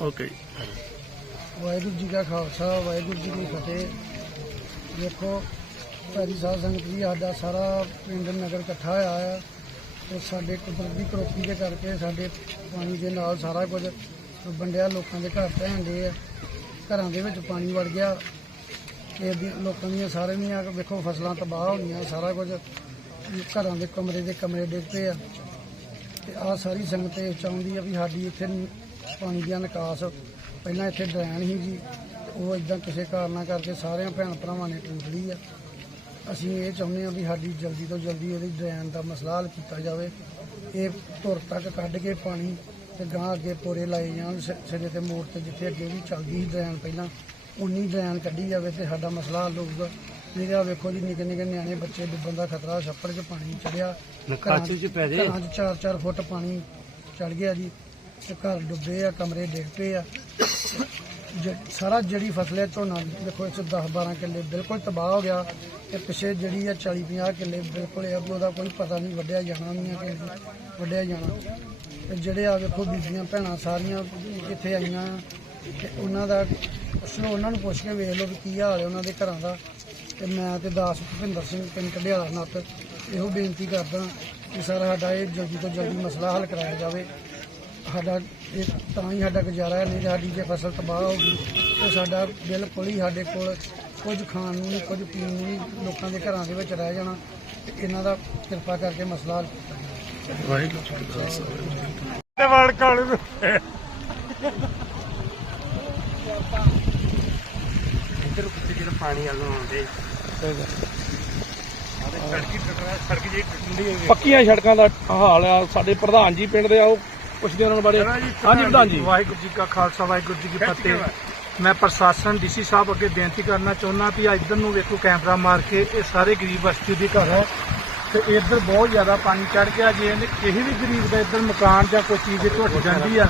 Okay ਜੀ। ਵਾਹਿਗੁਰੂ ਜੀ ਕਾ ਖਾਲਸਾ, ਵਾਹਿਗੁਰੂ ਜੀ ਕੀ ਫਤਿਹ। ਦੇਖੋ, ਭਾਜੀ ਸਾਹਿਬ ਸੰਗਤ ਜੀ, ਸਾਡਾ ਸਾਰਾ ਪਿੰਡ ਨਗਰ ਇਕੱਠਾ ਹੋਇਆ ਆ ਤੇ ਸਾਡੇ ਕੁਦਰਤੀ ਕਰੋਪੀ ਦੇ ਕਰਕੇ ਸਾਡੇ ਪਾਣੀ ਦੇ ਨਾਲ ਸਾਰਾ ਕੁਝ ਵੰਡਿਆ, ਲੋਕਾਂ ਦੇ ਘਰ ਢਹਿਣ ਆ। ਘਰਾਂ ਦੇ ਵਿੱਚ ਪਾਣੀ ਵੜ ਗਿਆ। ਤੇ ਲੋਕਾਂ ਦੀਆਂ ਸਾਰੇ ਦੀਆਂ, ਵੇਖੋ, ਫਸਲਾਂ ਤਬਾਹ ਹੋ ਗਈਆਂ, ਸਾਰਾ ਕੁਝ। ਘਰਾਂ ਦੇ ਕਮਰੇ ਦੇ ਕਮਰੇ ਡਿੱਗ ਪਏ ਆ। ਤੇ ਆ ਸਾਰੀ ਸੰਗਤ ਇਹ ਚਾਹੁੰਦੀ ਆ ਵੀ ਸਾਡੀ ਇੱਥੇ ਪਾਣੀ ਦਾ ਨਿਕਾਸ ਪਹਿਲਾਂ ਇੱਥੇ ਡਰੈਨ ਸੀ ਜੀ ਉਹ ਇਦਾਂ ਕਿਸੇ ਕਾਰਨਾਂ ਕਰਕੇ ਸਾਰਿਆਂ ਭੈਣ ਭਰਾਵਾਂ ਨੇ ਟੁੱਟ ਲਈ ਆ। ਅਸੀਂ ਇਹ ਚਾਹੁੰਦੇ ਆ ਵੀ ਸਾਡੀ ਜਲਦੀ ਤੋਂ ਜਲਦੀ ਇਹਦੀ ਡਰੈਨ ਦਾ ਮਸਲਾ ਹੱਲ ਕੀਤਾ ਜਾਵੇ। ਇਹ ਧੁਰ ਤੱਕ ਕੱਢ ਕੇ ਪਾਣੀ ਤੇ ਗਾਂ ਅੱਗੇ ਪੋਰੇ ਲਾਏ ਜਾਣ ਸਿਰੇ ਤੇ ਮੋੜ ਤੇ ਜਿੱਥੇ ਅੱਗੇ ਵੀ ਚੱਲਦੀ ਸੀ ਡਰੈਨ ਪਹਿਲਾਂ ਉਨੀ ਡਰੈਨ ਕੱਢੀ ਜਾਵੇ ਤੇ ਸਾਡਾ ਮਸਲਾ ਹੱਲ ਹੋਊਗਾ। ਆ ਵੇਖੋ ਜੀ ਨਿੱਕੇ ਨਿੱਕੇ ਨਿਆਣੇ ਬੱਚੇ ਡੁੱਬਣ ਦਾ ਖਤਰਾ ਛੱਪੜ 'ਚ ਪਾਣੀ ਚੜਿਆ। ਘਰਾਂ 'ਚ 4-4 ਫੁੱਟ ਪਾਣੀ ਚੜ ਗਿਆ ਜੀ। ਤੇ ਘਰ ਡੁੱਬੇ ਆ, ਕਮਰੇ ਡਿੱਗ ਪਏ ਆ। ਜ- ਸਾਰਾ ਜਿਹੜੀ ਫਸਲ ਹੈ, ਝੋਨਾ ਦੇਖੋ ਇਸ 10-12 ਕਿੱਲੇ ਬਿਲਕੁਲ ਤਬਾਹ ਹੋ ਗਿਆ ਤੇ ਪਿਛੇ ਜਿਹੜੀ ਆ 40-50 ਕਿੱਲੇ ਬਿਲਕੁਲ ਇਹ ਵੀ ਉਹਦਾ ਕੋਈ ਪਤਾ ਨਹੀਂ ਵੱਢਿਆ ਜਾਣਾ ਨਹੀਂ ਆ ਕਿ ਵੱਢਿਆ ਜਾਣਾ। ਤੇ ਜਿਹੜੇ ਆ ਵੇਖੋ ਬੀਬੀਆਂ, ਭੈਣਾਂ ਸਾਰੀਆਂ ਇੱਥੇ ਆਈਆਂ ਆ ਤੇ ਉਹਨਾਂ ਦਾ ਪੁੱਛ ਉਹਨਾਂ ਨੂੰ ਪੁੱਛ ਕੇ ਵੇਖ ਲਓ ਵੀ ਕੀ ਹਾਲ ਹੈ ਉਹਨਾਂ ਦੇ ਘਰਾਂ ਦਾ। ਤੇ ਮੈਂ ਤੇ ਦਾਸ ਭੁਪਿੰਦਰ ਸਿੰਘ ਪਿੰਡ ਢਿਆਲਾ ਨੱਤ ਇਹੋ ਬੇਨਤੀ ਕਰਦਾ ਕਿ ਸਾਰਾ ਸਾਡਾ ਇਹ ਜਲਦੀ ਤੋਂ ਜਲਦੀ ਮਸਲਾ ਹੱਲ ਕਰਾਇਆ ਜਾਵੇ। ਸਾਡਾ ਇਹ ਤਾਂ ਹੀ ਸਾਡਾ ਗੁਜ਼ਾਰਾ ਹੈ ਨਹੀਂ ਤਾਂ ਸਾਡੀ ਜੇ ਫਸਲ ਤਬਾਹ ਹੋ ਗਈ ਤੇ ਸਾਡਾ ਬਿਲਕੁਲ ਹੀ ਸਾਡੇ ਕੋਲ ਕੁਝ ਖਾਣ ਨੂੰ ਨਹੀਂ ਕੁਝ ਪੀਣ ਨੂੰ ਨਹੀਂ ਲੋਕਾਂ ਦੇ ਘਰਾਂ ਦੇ ਵਿੱਚ ਰਹਿ ਜਾਣਾ ਤੇ ਇਹਨਾਂ ਦਾ ਕਿਰਪਾ ਕਰਕੇ ਮਸਲਾ ਹੱਲ ਕੀਤਾ ਜਾਵੇ। ਵਾਹਿਗੁਰੂ ਜੀ ਕਾ ਖਾਲਸਾ ਵਾਹਿਗੁਰੂ ਜੀ ਕੀ ਫਤਿਹ। ਤੇ ਵੜ ਕਾਲੂ ਨੂੰ। ਇੱਧਰ ਕਿਤੇ ਜਿਹੜਾ ਪਾਣੀ ਵੱਲੋਂ ਆਉਂਦੇ ਸੜਕੀ ਟੁੱਟਣਾ ਸੜਕ ਜੀ ਟੁੱਟਦੀ ਹੈ। ਪੱਕੀਆਂ ਸੜਕਾਂ ਦਾ ਹਾਲ ਆ ਸਾਡੇ ਪ੍ਰਧਾਨ ਜੀ ਪਿੰਡ ਦੇ ਆ ਉਹ ਪੁੱਛਦੇ ਉਹਨਾਂ ਬਾਰੇ। ਹਾਂਜੀ ਪ੍ਰਧਾਨ ਜੀ। ਵਾਹਿਗੁਰੂ ਜੀ ਕਾ ਖਾਲਸਾ ਵਾਹਿਗੁਰੂ ਜੀ ਕੀ ਫਤਿਹ। ਮੈਂ ਪ੍ਰਸ਼ਾਸਨ ਡੀਸੀ ਸਾਹਿਬ ਅੱਗੇ ਬੇਨਤੀ ਕਰਨਾ ਚਾਹੁੰਦਾ ਵੀ ਇੱਧਰ ਨੂੰ ਵੇਖੋ ਕੈਮਰਾ ਮਾਰ ਕੇ ਇਹ ਸਾਰੇ ਗਰੀਬ ਬਸਤੀ ਦੇ ਘਰ ਹੈ। ਤੇ ਇੱਧਰ ਬਹੁਤ ਜ਼ਿਆਦਾ ਪਾਣੀ ਚੜ ਗਿਆ ਜੇ ਇਹਨੇ ਕਿਸੇ ਵੀ ਗਰੀਬ ਦਾ ਇੱਧਰ ਮਕਾਨ ਜਾਂ ਕੋਈ ਚੀਜ਼ ਟੁੱਟ ਜਾਂਦੀ ਆ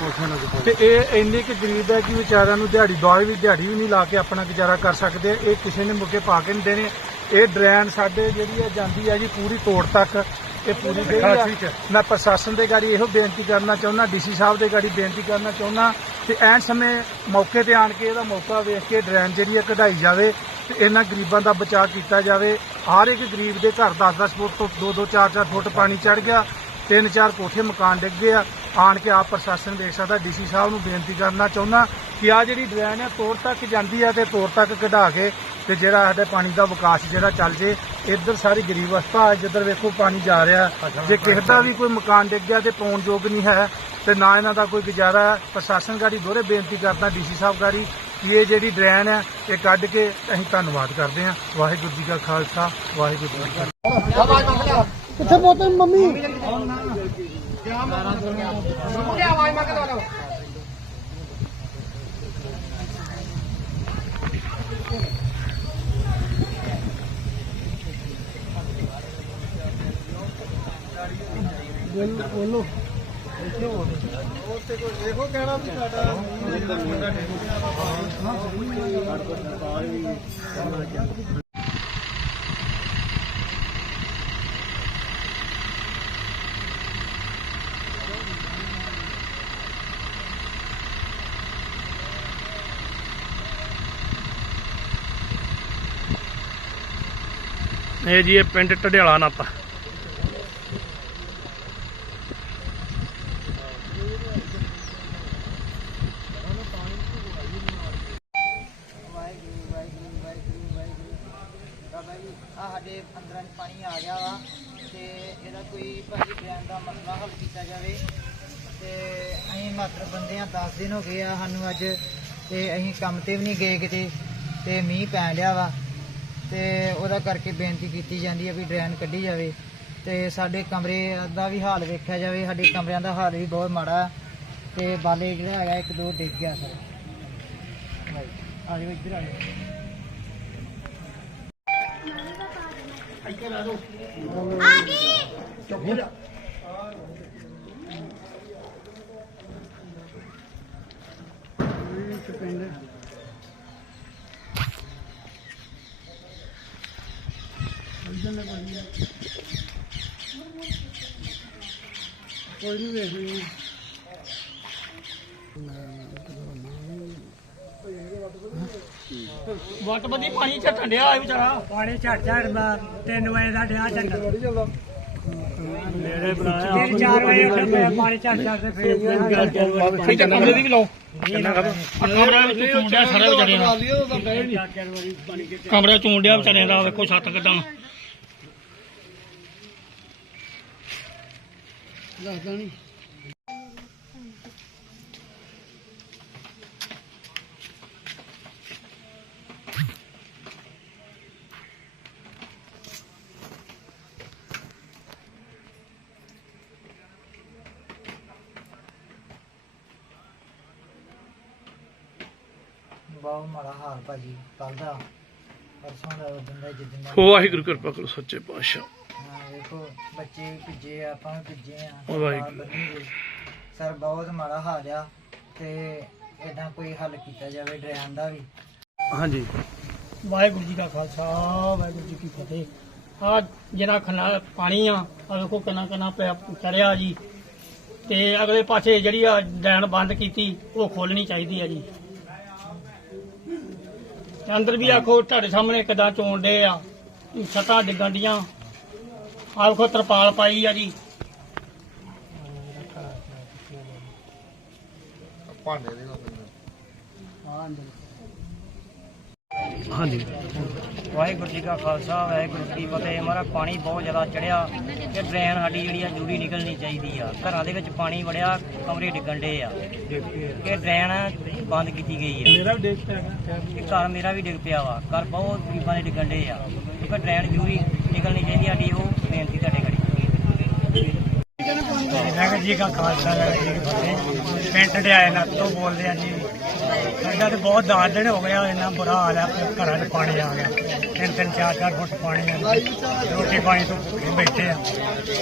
ਤੇ ਇਹ ਇੰਨੇ ਕਿ ਗਰੀਬ ਹੈ ਕਿ ਵਿਚਾਰਿਆਂ ਨੂੰ ਦਿਹਾੜੀ ਦਵਾਈ ਵੀ ਦਿਹਾੜੀ ਵੀ ਨਹੀਂ ਲਾ ਕੇ ਆਪਣਾ ਗੁਜ਼ਾਰਾ ਕਰ ਸਕਦੇ। ਇਹ ਕਿਸੇ ਨੇ ਮੁੱਕੇ ਪਾ ਕੇ ਨਹੀਂ ਦੇਣੇ। ਇਹ ਡਰੈਨ ਸਾਡੇ ਜਿਹੜੀ ਹੈ ਜਾਂਦੀ ਹੈ ਜੀ ਪੂਰੀ ਤੋੜ ਤੱਕ। ਇਹ ਪੂਰੀ ਗਈ ਆ। ਮੈਂ ਪ੍ਰਸ਼ਾਸਨ ਦੇ ਗਾੜੀ ਇਹੋ ਬੇਨਤੀ ਕਰਨਾ ਚਾਹੁੰਦਾ ਡੀਸੀ ਸਾਹਿਬ ਦੇ ਗਾੜੀ ਬੇਨਤੀ ਕਰਨਾ ਚਾਹੁੰਦਾ ਤੇ ਐਨ ਸਮੇਂ ਮੌਕੇ ਤੇ ਆਣ ਕੇ ਇਹਦਾ ਮੌਕਾ ਵੇਖ ਕੇ ਡਰੈਨ ਜਿਹੜੀ ਹੈ ਕਢਾਈ ਜਾਵੇ ਤੇ ਇਹਨਾਂ ਗਰੀਬਾਂ ਦਾ ਬਚਾਅ ਕੀਤਾ ਜਾਵੇ। ਹਰ ਇੱਕ ਗਰੀਬ ਦੇ ਘਰ 10-10 ਫੁੱਟ ਤੋਂ 2-2 4-4 ਫੁੱਟ ਪਾਣੀ ਚੜ ਗਿਆ ਤਿੰਨ ਚਾਰ ਕੋਠੇ ਮਕਾਨ ਡਿੱਗ ਗਏ ਆ। ਆਣ ਕੇ ਆਪ ਪ੍ਰਸ਼ਾਸਨ ਦੇਖ ਸਕਦਾ ਡੀਸੀ ਸਾਹਿਬ ਨੂੰ ਬੇਨਤੀ ਕਰਨਾ ਚਾਹੁੰਦਾ ਕਿ ਆ ਜਿਹੜੀ ਡਰੈਨ ਹੈ ਤੋੜ ਤੱਕ ਜਾਂਦੀ ਹੈ ਤੇ ਤੋੜ ਤੱਕ ਕਢਾ ਕੇ ਤੇ ਜਿਹੜਾ ਸਾਡੇ ਪਾਣੀ ਦਾ ਵਿਕਾਸ ਜਿਹੜਾ ਚੱਲ ਜੇ ਇੱਧਰ ਸਾਰੀ ਗਰੀਬ ਅਵਸਥਾ ਹੈ ਜਿੱਧਰ ਵੇਖੋ ਪਾਣੀ ਜਾ ਰਿਹਾ ਜੇ ਕਿਸੇ ਦਾ ਵੀ ਕੋਈ ਮਕਾਨ ਡਿੱਗ ਗਿਆ ਤੇ ਪਾਉਣ ਯੋਗ ਨਹੀਂ ਹੈ ਤੇ ਨਾ ਇਹਨਾਂ ਦਾ ਕੋਈ ਗੁਜ਼ਾਰਾ ਪ੍ਰਸ਼ਾਸਨ ਗਾੜੀ ਦੋਹਰੇ ਬੇਨਤੀ ਕਰਦਾ ਡੀਸੀ ਸਾਹਿਬ ਗਾੜੀ ਕਿ ਇਹ ਜਿਹੜੀ ਡਰੈਨ ਹੈ ਇਹ ਕੱਢ ਕੇ ਅਸੀਂ ਧੰਨਵਾਦ ਕਰਦੇ ਹਾਂ। ਵਾਹਿਗੁਰੂ ਜੀ ਕਾ ਖਾਲਸਾ ਵਾਹਿਗੁਰੂ ਜੀ ਕੀ ਫਤਿਹ। ਕਿੱਥੇ ਬੋਤਲ ਮੰਮੀ? ਬੋਲੋ। ਇਹ ਜੀ ਇਹ ਪਿੰਡ ਢਡਿਆਲਾ ਨੱਤ ਵਾਹਿਗੁਰੂ ਵਾਹਿਗੁਰੂ ਵਾਹਿਗੁਰੂ ਵਾਹਿਗੁਰੂ ਬਾਬਾ ਜੀ ਆ। ਸਾਡੇ ਅੰਦਰਾਂ 'ਚ ਪਾਣੀ ਆ ਗਿਆ ਵਾ ਤੇ ਇਹਦਾ ਕੋਈ ਭਾਜੀ ਬਿਆਨ ਦਾ ਮਸਲਾ ਹੱਲ ਕੀਤਾ ਜਾਵੇ ਤੇ ਅਸੀਂ ਮਾਤਰ ਬੰਦੇ ਆ 10 ਦਿਨ ਹੋ ਗਏ ਆ ਸਾਨੂੰ ਅੱਜ ਤੇ ਅਸੀਂ ਕੰਮ ਤੇ ਵੀ ਨਹੀਂ ਗਏ ਕਿਤੇ ਤੇ ਮੀਂਹ ਪੈਣ ਲਿਆ ਵਾ। ਤੇ ਉਹਦਾ ਕਰਕੇ ਬੇਨਤੀ ਕੀਤੀ ਜਾਂਦੀ ਹੈ ਵੀ ਡਰੇਨ ਕੱਢੀ ਜਾਵੇ ਤੇ ਸਾਡੇ ਕਮਰੇ ਦਾ ਵੀ ਹਾਲ ਵੇਖਿਆ ਜਾਵੇ ਸਾਡੇ ਕਮਰਿਆਂ ਦਾ ਹਾਲ ਵੀ ਬਹੁਤ ਮਾੜਾ ਹੈ ਤੇ ਬਾਲੇ ਜਿਹੜਾ ਹੈਗਾ ਇੱਕ ਦੋ ਡਿੱਗ ਗਿਆ ਸਰ। ਆ ਜਾਓ ਇੱਧਰ ਆ ਜਾਓ। ਇਹ ਪਿੰਡ ਇੱਧਰ ਨਾ ਕੋਈ ਨਹੀਂ। ਕੋਈ ਨਹੀਂ ਵੇਖ ਲਈ ਵੱਟਬੰਦੀ ਪਾਣੀ ਝੱਟਣ ਡਿਆ ਵਿਚਾਰਾ। ਪਾਣੀ 3 ਵਜੇ ਦਾ ਡਿਆ ਬਣਾਇਆ 4 ਵਜੇ ਉੱਠ ਪਾਣੀ ਝੜ ਝੜ ਤੇ ਫੇਰ ਕਮਰੇ ਦੀ ਵੀ ਲਾਓ। ਕਮਰਾ ਵਿੱਚ ਚੁੰਡਿਆ ਸਾਰੇ ਵਿਚਾਰੇ ਦਾ। ਕਮਰਾ ਚੁੰਡਿਆ ਵਿਚਾਰਿਆਂ ਦਾ ਵੇਖੋ ਛੱਤ ਕਿਦਾਂ। ਦੱਸਦਾ ਨਹੀਂ ਬਹੁਤ ਮਾੜਾ ਹਾਲ ਭਾਜੀ ਕੱਲ ਦਾ। ਪਰਸੋਂ ਦਾ ਉਦੋਂ ਦਾ ਜਿੱਦਣ ਦਾ ਵਾਹਿਗੁਰੂ ਕਿਰਪਾ ਕਰੋ ਸੱਚੇ ਪਾਤਸ਼ਾਹ। ਵੇਖੋ ਬੱਚੇ ਵੀ ਭਿੱਜੇ ਆ ਆਪਾਂ ਵੀ ਭਿੱਜੇ ਆ। ਵਾਹਿਗੁਰੂ। ਨਾਲ। ਸਰ ਬਹੁਤ ਮਾੜਾ ਹਾਲ ਆ ਤੇ ਇਦਾਂ ਕੋਈ ਹੱਲ ਕੀਤਾ ਜਾਵੇ ਡਰੈਨ ਦਾ ਵੀ। ਹਾਂਜੀ। ਵਾਹਿਗੁਰੂ ਜੀ ਦਾ ਖਾਲਸਾ ਵਾਹਿਗੁਰੂ ਜੀ ਕੀ ਫਤਿਹ। ਆ ਜਿਹੜਾ ਖਨਾ ਪਾਣੀ ਆ ਆ ਵੇਖੋ ਕਿੰਨਾ ਕਿੰਨਾ ਪਿਆ ਚੜਿਆ ਜੀ। ਤੇ ਅਗਲੇ ਪਾਸੇ ਜਿਹੜੀ ਆ ਡੈਣ ਬੰਦ ਕੀਤੀ ਉਹ ਖੋਲਣੀ ਚਾਹੀਦੀ ਆ ਜੀ। ਤੇ ਅੰਦਰ ਵੀ ਆਖੋ ਤੁਹਾਡੇ ਸਾਹਮਣੇ ਕਿਦਾਂ ਚੋਣਦੇ ਆ। ਛੱਤਾਂ ਡਿੱਗਣ ਡੀਆਂ। ਆ ਵੇਖੋ ਤਰਪਾਲ ਪਾਈ ਆ ਜੀ। ਹਾਂਜੀ। ਵਾਹਿਗੁਰੂ ਜੀ ਕਾ ਖਾਲਸਾ ਵਾਹਿਗੁਰੂ ਜੀ ਕੀ ਫਤਿਹ। ਹਮਾਰਾ ਪਾਣੀ ਬਹੁਤ ਜ਼ਿਆਦਾ ਚੜਿਆ ਤੇ ਡਰੇਨ ਸਾਡੀ ਜਿਹੜੀ ਆ ਜੂਰੀ ਨਿਕਲਣੀ ਚਾਹੀਦੀ ਆ। ਘਰਾਂ ਦੇ ਵਿੱਚ ਪਾਣੀ ਵੜਿਆ ਕਮਰੇ ਡਿੱਗਣ ਡੇ ਆ। ਇਹ ਡਰੇਨ ਬੰਦ ਕੀਤੀ ਗਈ ਆ। ਮੇਰਾ ਵੀ ਦੇਖ ਪਿਆ। ਇਹ ਘਰ ਮੇਰਾ ਵੀ ਡਿੱਗ ਪਿਆ ਵਾ। ਘਰ ਬਹੁਤ ਗਰੀਬਾਂ ਦੇ ਡਿੱਗਣ ਡੇ ਆ। ਕਿਉਂਕਿ ਡਰੇਨ ਜੂਰੀ ਨਿਕਲਣੀ ਚਾਹੀਦੀ ਆ ਸਾਡੀ ਉਹ ਬੇਨਤੀ ਤੁਹਾਡੇ ਘੜੀ। ਵਾਹਿਗੁਰੂ ਜੀ ਕਾ ਖਾਲਸਾ ਵਾਹਿਗੁਰੂ ਜੀ ਕੀ ਫਤਿਹ ਪਿੰਡ ਦੇ ਆਏ ਨਾ ਤੋਂ ਬੋਲਦੇ ਆ ਜੀ। ਸਾਡਾ ਤੇ ਬਹੁਤ ਦਸ ਦਿਨ ਹੋ ਗਿਆ ਇੰਨਾ ਬੁਰਾ ਹਾਲ ਆ ਘਰਾਂ 'ਚ ਪਾਣੀ ਆ ਗਿਆ। ਤਿੰਨ ਤਿੰਨ ਚਾਰ ਚਾਰ ਫੁੱਟ ਪਾਣੀ ਆ। ਰੋਟੀ ਪਾਣੀ ਤੋਂ ਭੁੱਖੇ ਬੈਠੇ ਆ।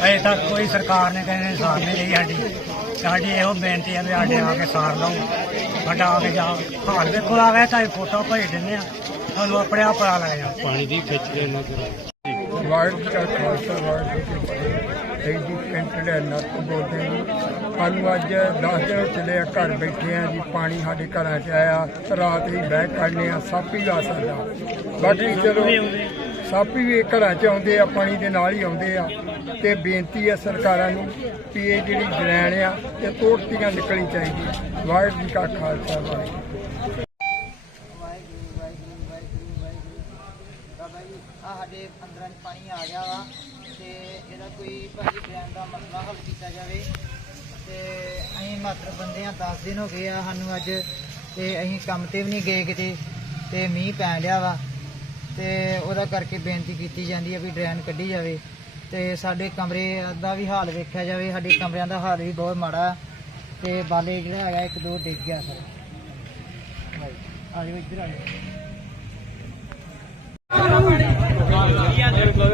ਅਜੇ ਤੱਕ ਕੋਈ ਸਰਕਾਰ ਨੇ ਕਹਿੰਦੇ ਸਾਰ ਨਹੀਂ ਲਈ ਸਾਡੀ। ਸਾਡੀ ਇਹੋ ਬੇਨਤੀ ਆ ਵੀ ਸਾਡੇ ਆ ਕੇ ਸਾਰ ਲਓ ਸਾਡਾ ਆ ਕੇ ਜਾ ਹਾਲ ਵੇਖੋ ਆ ਗਿਆ ਤਾਂ ਫੋਟੋ ਭੇਜ ਦਿੰਦੇ ਆ। ਤੁਹਾਨੂੰ ਆਪਣੇ ਆਪ ਪਤਾ ਲੱਗ ਜਾ ਪਾਣੀ ਦੀ ਖਿੱਚ ਕੇ ਨਾ ਜੀ ਕਾ ਖਾਲਸਾ ਫਤਿਹ ਇਹ ਜੀ ਪਿੰਡ ਦੇ ਨੱਤ ਬੋਲਦੇ ਨੇ ਸਾਨੂੰ ਅੱਜ 10 ਦਿਨ ਚੱਲੇ ਆ ਘਰ ਬੈਠੇ ਆ ਜੀ ਪਾਣੀ ਸਾਡੇ ਘਰਾਂ 'ਚ ਆਇਆ ਰਾਤ ਹੀ ਬਹਿ ਕਰਨੇ ਆ ਸੱਪ ਹੀ ਆ ਸਕਦਾ ਬਾਕੀ ਚਲੋ ਸੱਪ ਵੀ ਘਰਾਂ 'ਚ ਆਉਂਦੇ ਆ ਪਾਣੀ ਦੇ ਨਾਲ ਹੀ ਆਉਂਦੇ ਆ। ਤੇ ਬੇਨਤੀ ਹੈ ਸਰਕਾਰਾਂ ਨੂੰ ਕਿ ਇਹ ਜਿਹੜੀ ਡਰੈਣ ਆ ਇਹ ਤੋੜਤੀਆਂ ਨਿਕਲਣੀ ਚਾਹੀਦੀ ਹੈ ਵਾਹਿਗੁਰੂ ਜੀ ਕਾ ਖਾਲਸਾ ਵਾਹਿਗੁਰੂ ਵਾਹਿਗੁਰੂ ਵਾਹਿਗੁਰੂ ਵਾਹਿਗੁਰੂ ਬਾਬਾ ਜੀ ਆ ਸਾਡੇ ਅੰਦਰਾਂ 'ਚ ਪਾਣੀ ਆ ਗਿਆ ਵਾ ਤੇ ਇਹਦਾ ਕੋਈ ਭਾਜੀ ਡਰੈਨ ਦਾ ਮਸਲਾ ਹੱਲ ਕੀਤਾ ਜਾਵੇ। ਤੇ ਅਸੀਂ ਮਾਤਰ ਬੰਦੇ ਆ 10 ਦਿਨ ਹੋ ਗਏ ਆ ਸਾਨੂੰ ਅੱਜ ਤੇ ਅਸੀਂ ਕੰਮ ਤੇ ਵੀ ਨਹੀਂ ਗਏ ਕਿਤੇ ਤੇ ਮੀਂਹ ਪੈਣ ਲਿਆ ਵਾ। ਤੇ ਉਹਦਾ ਕਰਕੇ ਬੇਨਤੀ ਕੀਤੀ ਜਾਂਦੀ ਹੈ ਵੀ ਡਰੈਨ ਕੱਢੀ ਜਾਵੇ। ਤੇ ਸਾਡੇ ਕਮਰੇ ਦਾ ਵੀ ਹਾਲ ਵੇਖਿਆ ਜਾਵੇ, ਸਾਡੇ ਕਮਰਿਆਂ ਦਾ ਹਾਲ ਵੀ ਬਹੁਤ ਮਾੜਾ ਤੇ ਬਾਲੇ ਜਿਹੜਾ ਹੈਗਾ ਇੱਕ ਦੋ ਡਿੱਗ ਗਿਆ ਸਰ। ਆ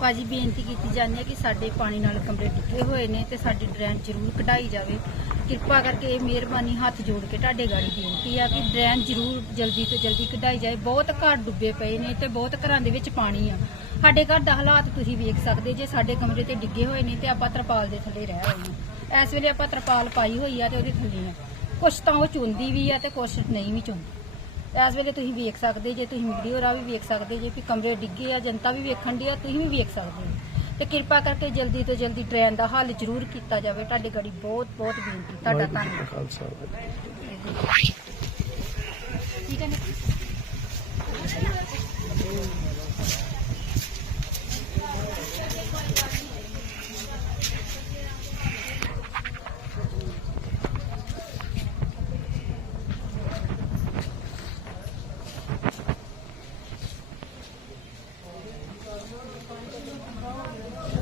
ਭਾਜੀ ਬੇਨਤੀ ਕੀਤੀ ਜਾਂਦੀ ਹੈ ਕਿ ਸਾਡੇ ਪਾਣੀ ਨਾਲ ਕਮਰੇ ਡਿੱਗੇ ਹੋਏ ਨੇ ਤੇ ਸਾਡੀ ਡਰੇਨ ਜ਼ਰੂਰ ਕਢਾਈ ਜਾਵੇ। ਕਿਰਪਾ ਕਰਕੇ ਇਹ ਮਿਹਰਬਾਨੀ ਹੱਥ ਜੋੜ ਕੇ ਤੁਹਾਡੇ ਗਾੜੀ ਬੇਨਤੀ ਆ ਕਿ ਡਰੇਨ ਜ਼ਰੂਰ ਜਲਦੀ ਤੋਂ ਜਲਦੀ ਕਢਾਈ ਜਾਏ। ਬਹੁਤ ਘਰ ਡੁੱਬੇ ਪਏ ਨੇ ਤੇ ਬਹੁਤ ਘਰਾਂ ਦੇ ਵਿੱਚ ਪਾਣੀ ਆ। ਸਾਡੇ ਘਰ ਦਾ ਹਾਲਾਤ ਤੁਸੀਂ ਵੇਖ ਸਕਦੇ ਜੇ ਸਾਡੇ ਕਮਰੇ ਤੇ ਡਿੱਗੇ ਹੋਏ ਨੇ ਤੇ ਆਪਾਂ ਤਰਪਾਲ ਦੇ ਥੱਲੇ ਰਹਿ ਰਹੇ ਹਾਂ। ਇਸ ਵੇਲੇ ਆਪਾਂ ਤਰਪਾਲ ਪਾਈ ਹੋਈ ਆ ਤੇ ਉਹਦੇ ਥੱਲੇ ਆ। ਕੁਛ ਤਾਂ ਉਹ ਚੁੰਦੀ ਵੀ ਆ ਤੇ ਕੁਛ ਨਹੀਂ ਵੀ ਚੁੰਦੀ। ਇਸ ਵੇਲੇ ਤੁਸੀਂ ਵੇਖ ਸਕਦੇ ਜੇ ਤੁਸੀਂ ਵੀਡੀਓ ਰਾਹ ਵੀ ਵੇਖ ਸਕਦੇ ਜੇ ਕਿ ਕਮਰੇ ਡਿੱਗੇ ਆ ਜਨਤਾ ਵੀ ਵੇਖਣ ਦੀ ਆ ਤੁਸੀਂ ਵੀ ਵੇਖ ਸਕਦੇ ਹੋ। ਤੇ ਕਿਰਪਾ ਕਰਕੇ ਜਲਦੀ ਤੋਂ ਜਲਦੀ ਟ੍ਰੇਨ ਦਾ ਹੱਲ ਜ਼ਰੂਰ ਕੀਤਾ ਜਾਵੇ। ਤੁਹਾਡੇ ਗੜੀ ਬਹੁਤ ਬਹੁਤ ਬੇਨਤੀ। ਤੁਹਾਡਾ ਧੰਨਵਾਦ।